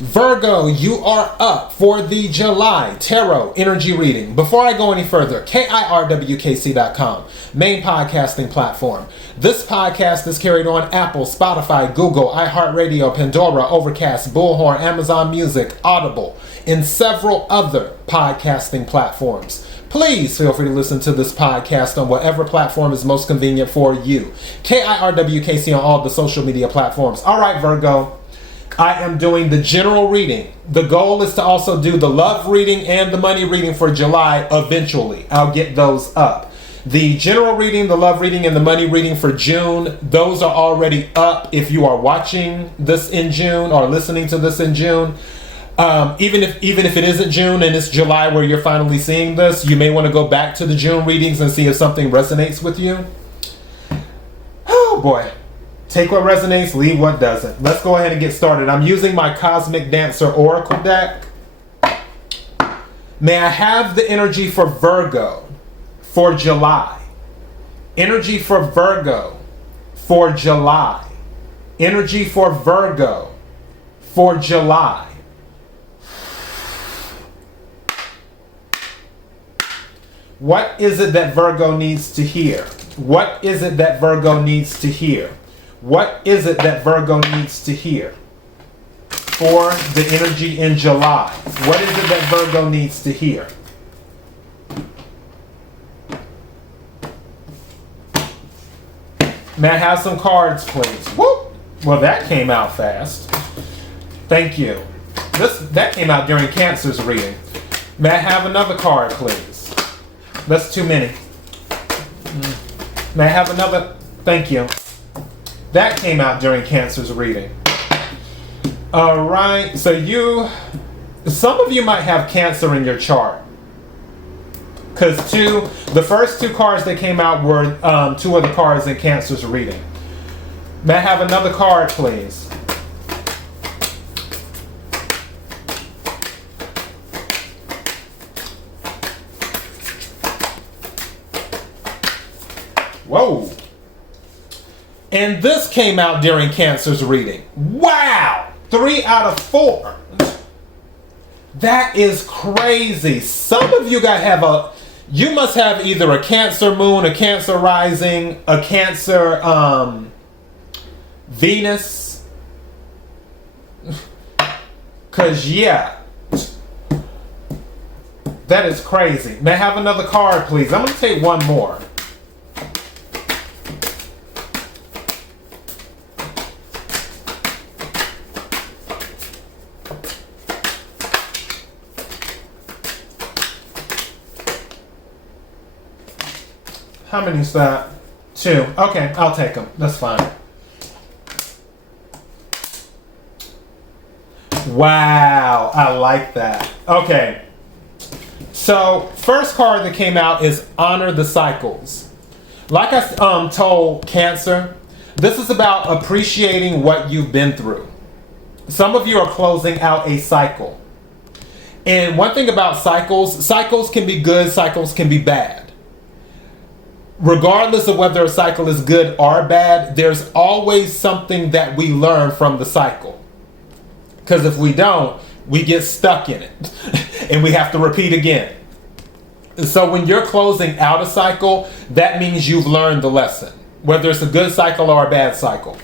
Virgo, you are up for the July Tarot Energy Reading. Before I go any further, KIRWKC.com, main podcasting platform. This podcast is carried on Apple, Spotify, Google, iHeartRadio, Pandora, Overcast, Bullhorn, Amazon Music, Audible, and several other podcasting platforms. Please feel free to listen to this podcast on whatever platform is most convenient for you. KIRWKC on all the social media platforms. All right, Virgo. I am doing the general reading. The goal is to also do the love reading and the money reading for July eventually. I'll get those up. The general reading, the love reading, and the money reading for June, those are already up if you are watching this in June or listening to this in June. Even if it isn't June and it's July where you're finally seeing this, you may want to go back to the June readings and see if something resonates with you. Oh boy. Take what resonates, leave what doesn't. Let's go ahead and get started. I'm using my Cosmic Dancer Oracle deck. May I have the energy for Virgo for July? Energy for Virgo for July. Energy for Virgo for July. What is it that Virgo needs to hear? What is it that Virgo needs to hear? What is it that Virgo needs to hear for the energy in July? What is it that Virgo needs to hear? May I have some cards, please? Whoop! Well, that came out fast. Thank you. That came out during Cancer's reading. May I have another card, please? That's too many. May I have another? Thank you. That came out during Cancer's reading. All right, so some of you might have Cancer in your chart. Because the first two cards that came out were two of the cards in Cancer's reading. May I have another card, please? Whoa. And this came out during Cancer's reading. Wow! 3 out of 4. That is crazy. Some of you you must have either a Cancer moon, a Cancer rising, a Cancer Venus. Because, yeah. That is crazy. May I have another card, please? I'm going to take one more. How many is that? 2. Okay, I'll take them. That's fine. Wow, I like that. Okay. So, first card that came out is Honor the Cycles. Like I told Cancer, this is about appreciating what you've been through. Some of you are closing out a cycle. And one thing about cycles can be good, cycles can be bad. Regardless of whether a cycle is good or bad, there's always something that we learn from the cycle. Because if we don't, we get stuck in it. And we have to repeat again. So when you're closing out a cycle, that means you've learned the lesson. Whether it's a good cycle or a bad cycle.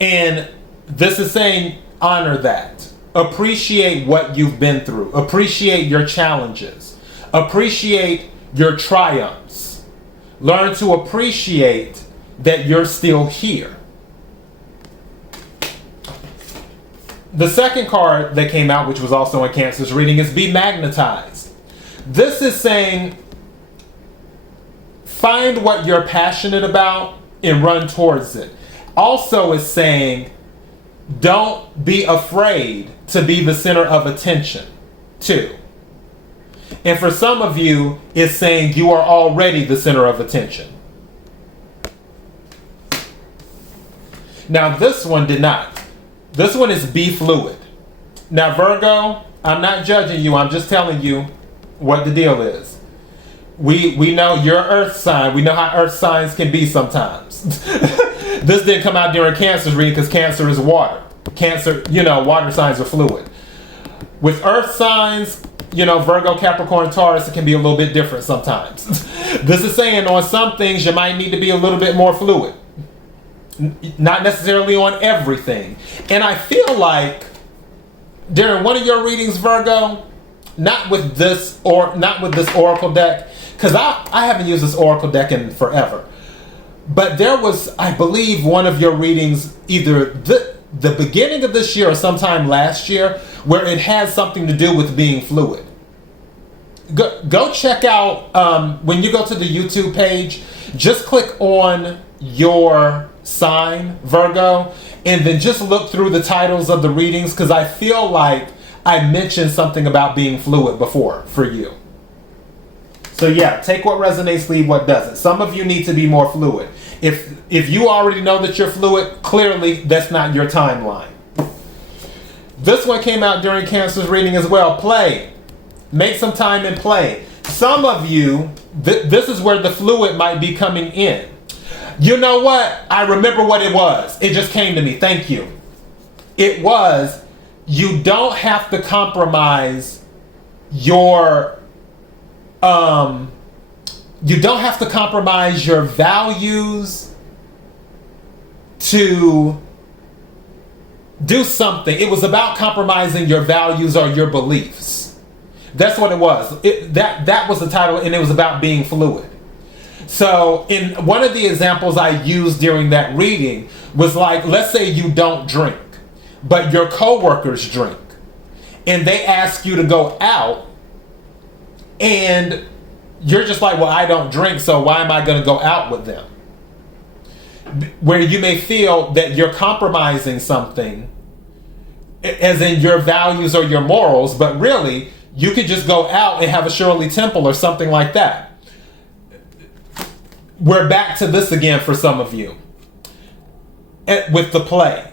And this is saying, honor that. Appreciate what you've been through. Appreciate your challenges. Appreciate your triumphs. Learn to appreciate that you're still here. The second card that came out, which was also in Cancer's reading, is Be Magnetized. This is saying, find what you're passionate about and run towards it. Also is saying, don't be afraid to be the center of attention, too. And for some of you, it's saying you are already the center of attention. Now, this one did not. This one is Be Fluid. Now, Virgo, I'm not judging you. I'm just telling you what the deal is. We know you're an earth sign. We know how earth signs can be sometimes. This didn't come out during Cancer's reading because Cancer is water. Cancer, water signs are fluid. With earth signs, Virgo, Capricorn, Taurus, it can be a little bit different sometimes. This is saying on some things you might need to be a little bit more fluid. Not necessarily on everything. And I feel like during one of your readings, Virgo, not with this oracle deck, because I haven't used this oracle deck in forever. But there was, I believe, one of your readings, either the beginning of this year or sometime last year, where it has something to do with being fluid. Go check out, when you go to the YouTube page, just click on your sign, Virgo, and then just look through the titles of the readings, because I feel like I mentioned something about being fluid before for you. So yeah, take what resonates, leave what doesn't. Some of you need to be more fluid. If you already know that you're fluid, clearly that's not your timeline. This one came out during Cancer's reading as well. Play. Make some time and play. Some of you, this is where the fluid might be coming in. You know what? I remember what it was. It just came to me. Thank you. It was, you don't have to compromise your values to do something. It was about compromising your values or your beliefs. That's what it was. That was the title, and it was about being fluid. So in one of the examples I used during that reading was like, let's say you don't drink, but your coworkers drink, and they ask you to go out, and you're just like, well, I don't drink, so why am I going to go out with them? Where you may feel that you're compromising something, as in your values or your morals, but really, you could just go out and have a Shirley Temple or something like that. We're back to this again for some of you. With the play,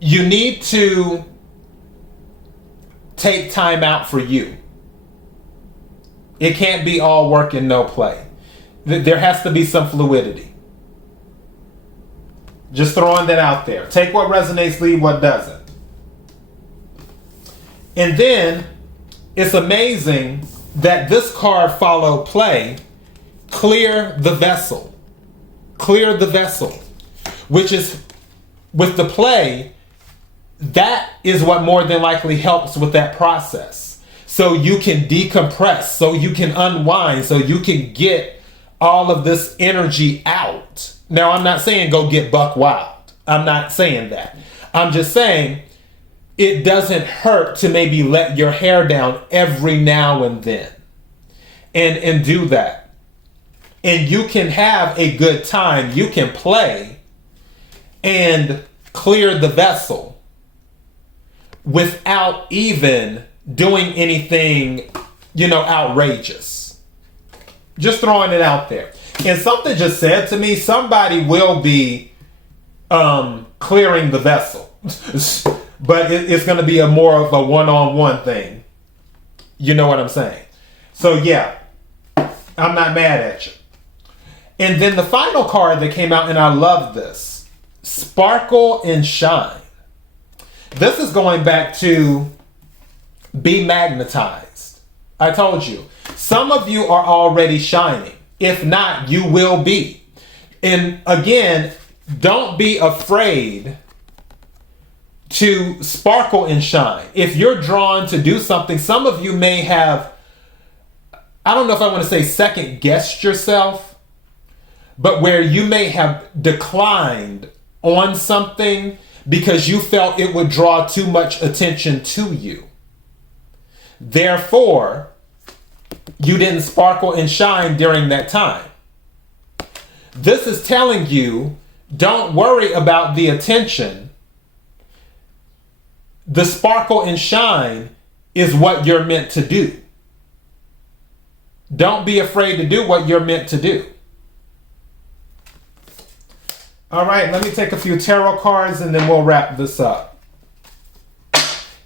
you need to take time out for you. It can't be all work and no play. There has to be some fluidity. Just throwing that out there. Take what resonates, leave what doesn't. And then, it's amazing that this card followed play. Clear the vessel. Clear the vessel. Which is, with the play, that is what more than likely helps with that process. So you can decompress, so you can unwind, so you can get all of this energy out. Now, I'm not saying go get buck wild. I'm not saying that. I'm just saying it doesn't hurt to maybe let your hair down every now and then. And do that. And you can have a good time. You can play and clear the vessel without even doing anything, outrageous. Just throwing it out there. And something just said to me, somebody will be clearing the vessel. But it's going to be more of a one-on-one thing. You know what I'm saying? So yeah, I'm not mad at you. And then the final card that came out, and I love this, Sparkle and Shine. This is going back to be magnetized. I told you, some of you are already shining. If not, you will be. And again, don't be afraid to sparkle and shine. If you're drawn to do something, some of you may have, I don't know if I want to say second guessed yourself, but where you may have declined on something because you felt it would draw too much attention to you. Therefore, you didn't sparkle and shine during that time. This is telling you, don't worry about the attention. The sparkle and shine is what you're meant to do. Don't be afraid to do what you're meant to do. All right, let me take a few tarot cards and then we'll wrap this up.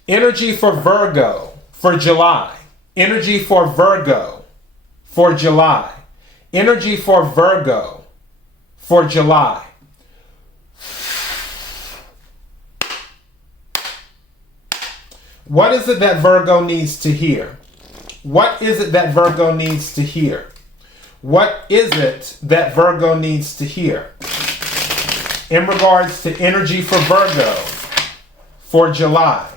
Energy for Virgo for July. Energy for Virgo for July. Energy for Virgo for July. What is it that Virgo needs to hear? What is it that Virgo needs to hear? What is it that Virgo needs to hear? In regards to energy for Virgo for July,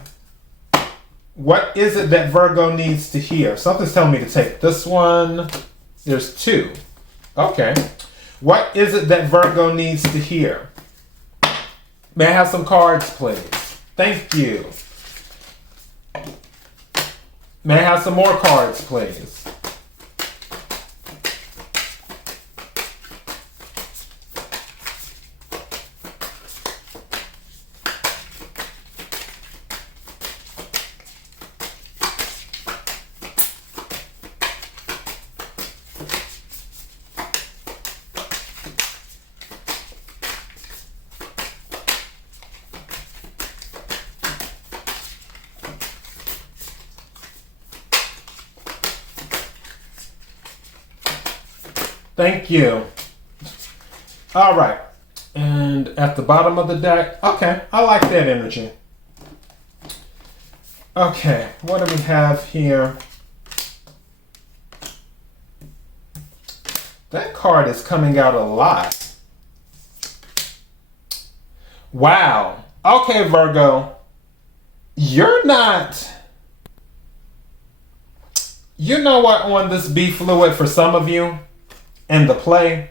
what is it that Virgo needs to hear? Something's telling me to take this one. There's two. Okay. What is it that Virgo needs to hear? May I have some cards, please? Thank you. May I have some more cards, please? Thank you. All right. And at the bottom of the deck, okay, I like that energy. Okay, what do we have here? That card is coming out a lot. Wow. Okay, Virgo. You're not... You know what, on this Be Fluid for some of you, and the play,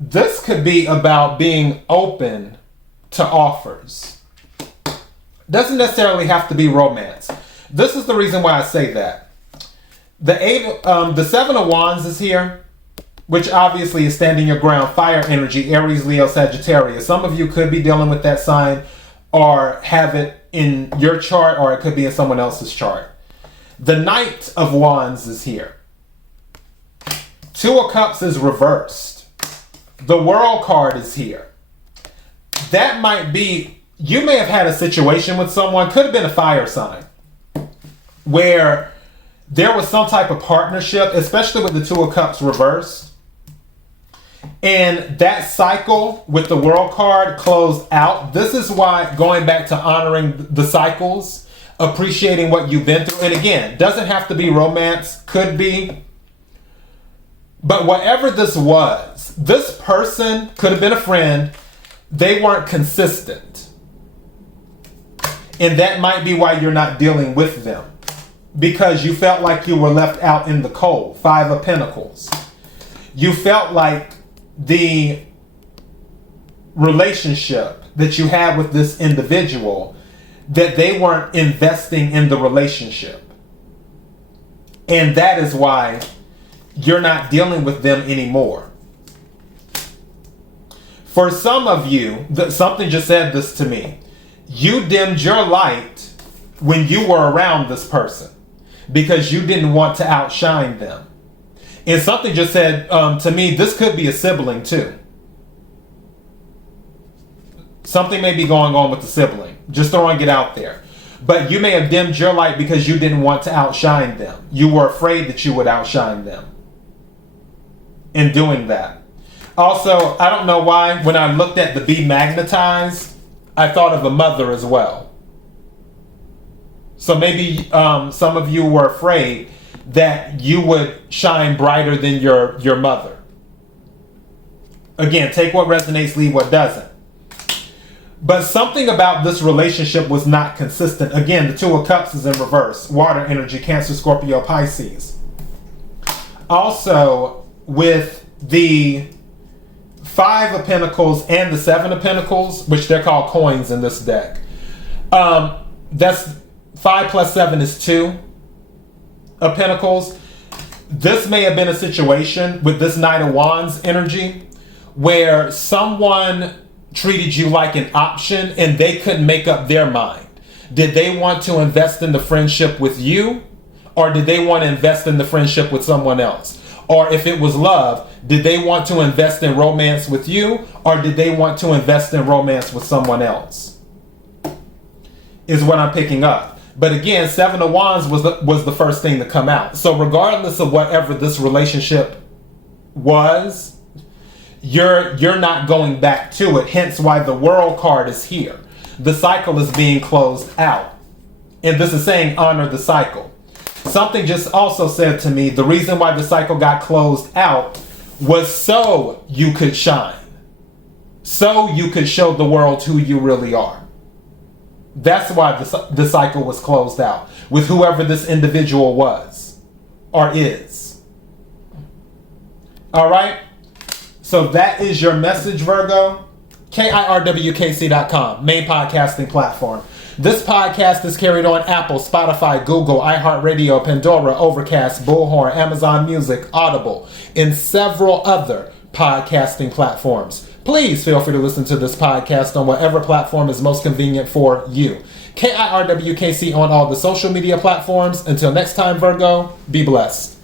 this could be about being open to offers. Doesn't necessarily have to be romance. This is the reason why I say that. The Seven of Wands is here, which obviously is standing your ground, fire energy, Aries, Leo, Sagittarius. Some of you could be dealing with that sign or have it in your chart, or it could be in someone else's chart. The Knight of Wands is here. Two of Cups is reversed. The World card is here. That might be, you may have had a situation with someone, could have been a fire sign, where there was some type of partnership, especially with the Two of Cups reversed. And that cycle with the World card closed out. This is why, going back to honoring the cycles, appreciating what you've been through. And again, doesn't have to be romance, could be. But whatever this was, this person could have been a friend. They weren't consistent. And that might be why you're not dealing with them. Because you felt like you were left out in the cold. Five of Pentacles. You felt like the relationship that you had with this individual, that they weren't investing in the relationship. And that is why you're not dealing with them anymore. For some of you, something just said this to me. You dimmed your light when you were around this person because you didn't want to outshine them. And something just said to me, this could be a sibling too. Something may be going on with the sibling. Just throwing it out there. But you may have dimmed your light because you didn't want to outshine them. You were afraid that you would outshine them in doing that. Also, I don't know why, when I looked at the Be Magnetized, I thought of a mother as well. So maybe some of you were afraid that you would shine brighter than your mother. Again, take what resonates, leave what doesn't. But something about this relationship was not consistent. Again, the Two of Cups is in reverse. Water energy, Cancer, Scorpio, Pisces. Also, with the Five of Pentacles and the Seven of Pentacles, which they're called coins in this deck. That's 5 plus 7 is 2 of Pentacles. This may have been a situation with this Knight of Wands energy where someone treated you like an option and they couldn't make up their mind. Did they want to invest in the friendship with you, or did they want to invest in the friendship with someone else? Or if it was love, did they want to invest in romance with you, or did they want to invest in romance with someone else? Is what I'm picking up. But again, Seven of Wands was the first thing to come out. So regardless of whatever this relationship was, you're not going back to it. Hence why the World card is here. The cycle is being closed out. And this is saying honor the cycle. Something just also said to me, the reason why the cycle got closed out was so you could shine. So you could show the world who you really are. That's why the cycle was closed out with whoever this individual was or is. All right? So that is your message, Virgo. KIRWKC.com, main podcasting platform. This podcast is carried on Apple, Spotify, Google, iHeartRadio, Pandora, Overcast, Bullhorn, Amazon Music, Audible, and several other podcasting platforms. Please feel free to listen to this podcast on whatever platform is most convenient for you. KIRWKC on all the social media platforms. Until next time, Virgo, be blessed.